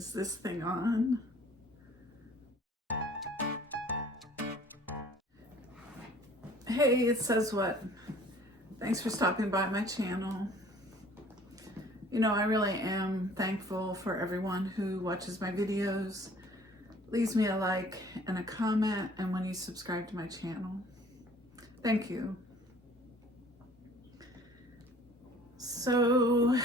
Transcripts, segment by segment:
Is this thing on? Hey, it says what? Thanks for stopping by my channel. You know, I really am thankful for everyone who watches my videos, leaves me a like and a comment, and when you subscribe to my channel. Thank you. So,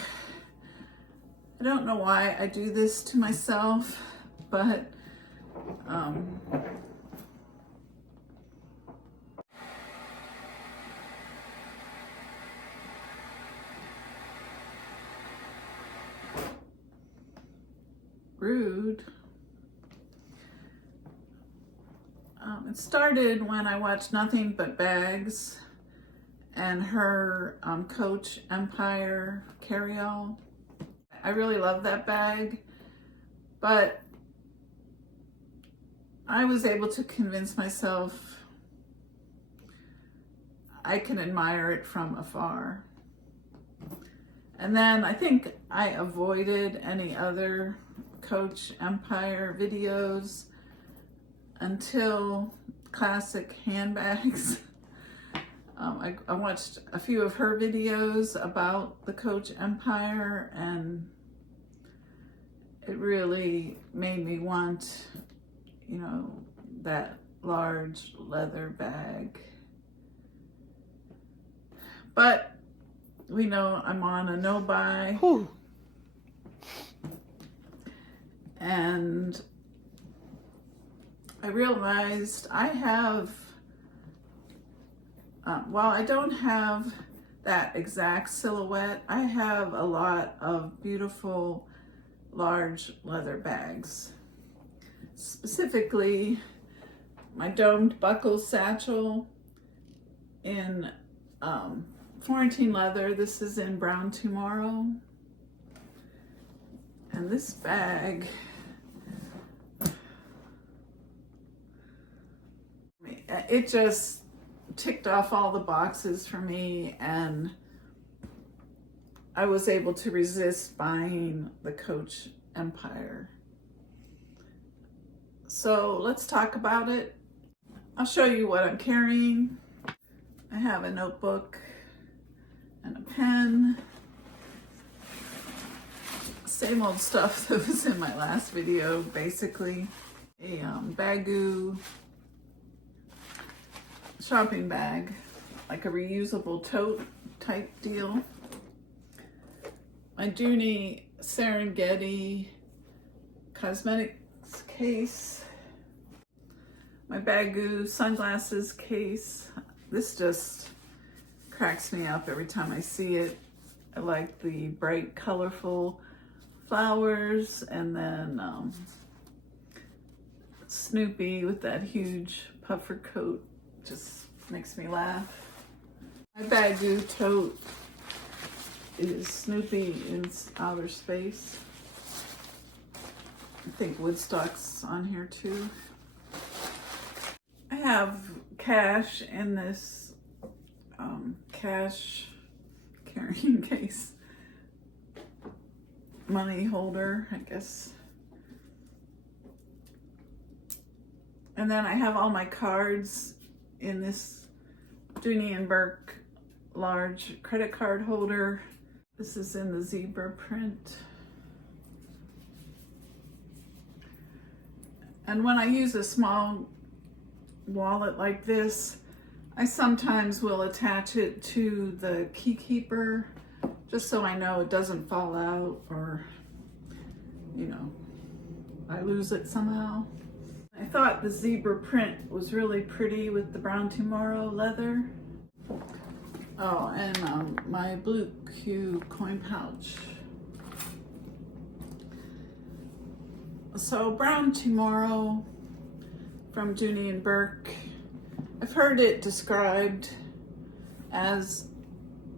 I don't know why I do this to myself, but rude. It started when I watched Nothing But Bags and her Coach Empire carry-all. I really love that bag, but I was able to convince myself I can admire it from afar. And then I think I avoided any other Coach Empire videos until classic handbags. I watched a few of her videos about the Coach Empire, and it really made me want, you know, that large leather bag. But we know I'm on a no-buy. And I realized I have, while I don't have that exact silhouette, I have a lot of beautiful large leather bags. Specifically, my domed buckle satchel in Florentine leather. This is in brown tmoro. And this bag, it just ticked off all the boxes for me, and I was able to resist buying the Coach Empire. So let's talk about it. I'll show you what I'm carrying. I have a notebook and a pen. Same old stuff that was in my last video, basically. A billet-doux shopping bag, like a reusable tote type deal. My Dooney Serengeti cosmetics case. My billet-doux sunglasses case. This just cracks me up every time I see it. I like the bright, colorful flowers, and then Snoopy with that huge puffer coat just makes me laugh. My billet-doux tote is Snoopy in outer space. I think Woodstock's on here too. I have cash in this cash carrying case. Money holder, I guess. And then I have all my cards in this Dooney & Burke large credit card holder. This is in the zebra print. And when I use a small wallet like this, I sometimes will attach it to the key keeper, just so I know it doesn't fall out, or, you know, I lose it somehow. I thought the zebra print was really pretty with the brown tmoro leather. Oh, and my blue Q coin pouch. So brown tmoro from Dooney & Burke. I've heard it described as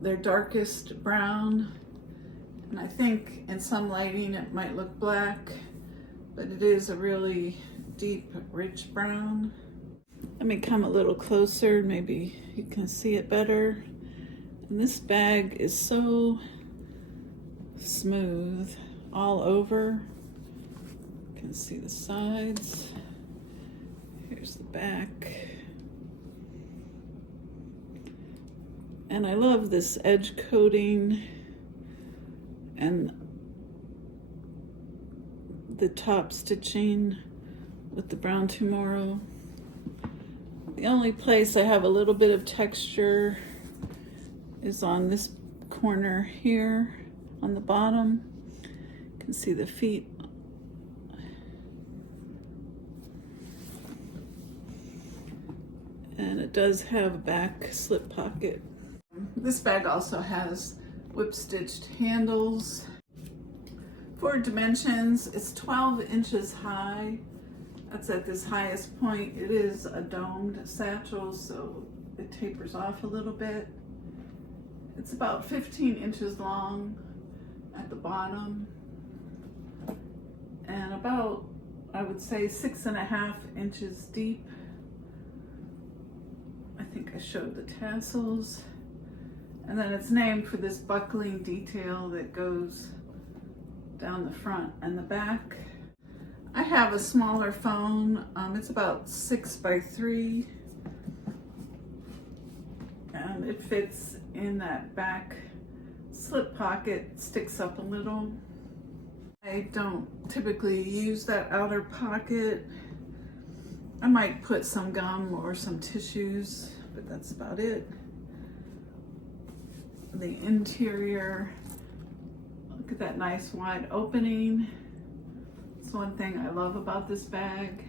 their darkest brown, and I think in some lighting it might look black, but it is a really deep, rich brown. Let me come a little closer, maybe you can see it better. And this bag is so smooth all over. can see the sides. Here's the back. And I love this edge coating and the top stitching with the brown tmoro. The only place I have a little bit of texture is on this corner here on the bottom. You can see the feet. And it does have a back slip pocket. This bag also has whip stitched handles. For dimensions, it's 12 inches high. That's at this highest point. It is a domed satchel, so it tapers off a little bit. It's about 15 inches long at the bottom and about, I would say, 6.5 inches deep. I think I showed the tassels. And then it's named for this buckling detail that goes down the front and the back. I have a smaller phone. It's about 6 by 3. And it fits in that back slip pocket, sticks up a little. I don't typically use that outer pocket. I might put some gum or some tissues, but that's about it. The interior, look at that nice wide opening. It's one thing I love about this bag.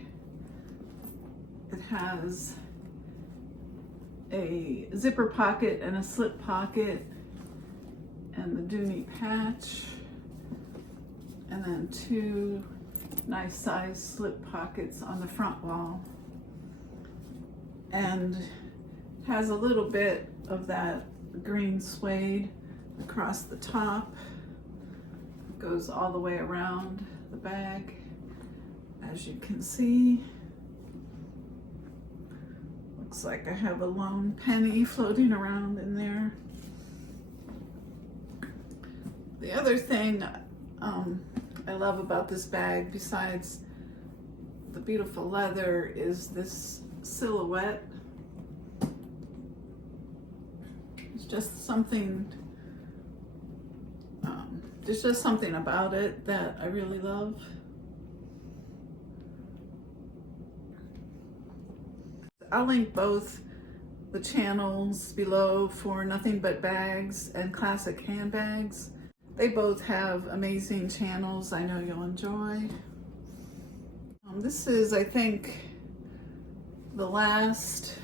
It has a zipper pocket and a slip pocket and the Dooney patch, and then 2 nice size slip pockets on the front wall, and has a little bit of that green suede across the top. It goes all the way around the bag, as you can see. Looks like I have a lone penny floating around in there. The other thing I love about this bag, besides the beautiful leather, is this silhouette. It's just something, there's just something about it that I really love. I'll link both the channels below for Nothing But Bags and Classic Handbags. They both have amazing channels I know you'll enjoy. This is, I think, the last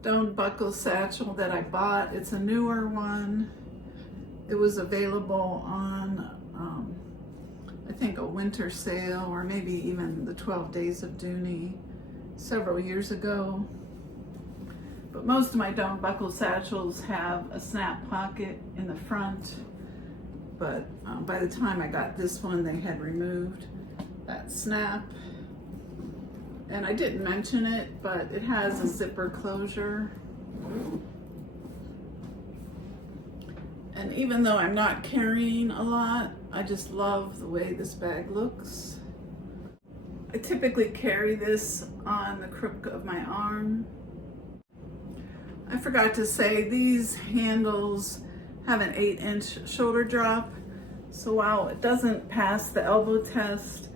domed buckle satchel that I bought. It's a newer one. It was available on, I think, a winter sale, or maybe even the 12 Days of Dooney several years ago. But most of my domed buckle satchels have a snap pocket in the front. But by the time I got this one, they had removed that snap. And I didn't mention it, but it has a zipper closure. And even though I'm not carrying a lot, I just love the way this bag looks. I typically carry this on the crook of my arm. I forgot to say, these handles have an 8-inch shoulder drop. So while it doesn't pass the elbow test,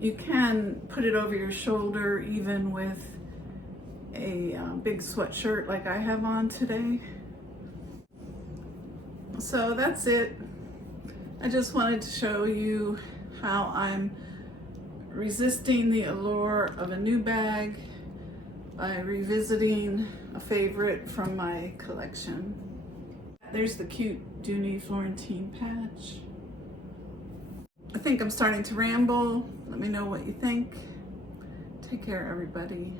you can put it over your shoulder even with a big sweatshirt like I have on today. So that's it. I just wanted to show you how I'm resisting the allure of a new bag by revisiting a favorite from my collection. There's the cute Dooney Florentine patch. I think I'm starting to ramble. Let me know what you think. Take care, everybody.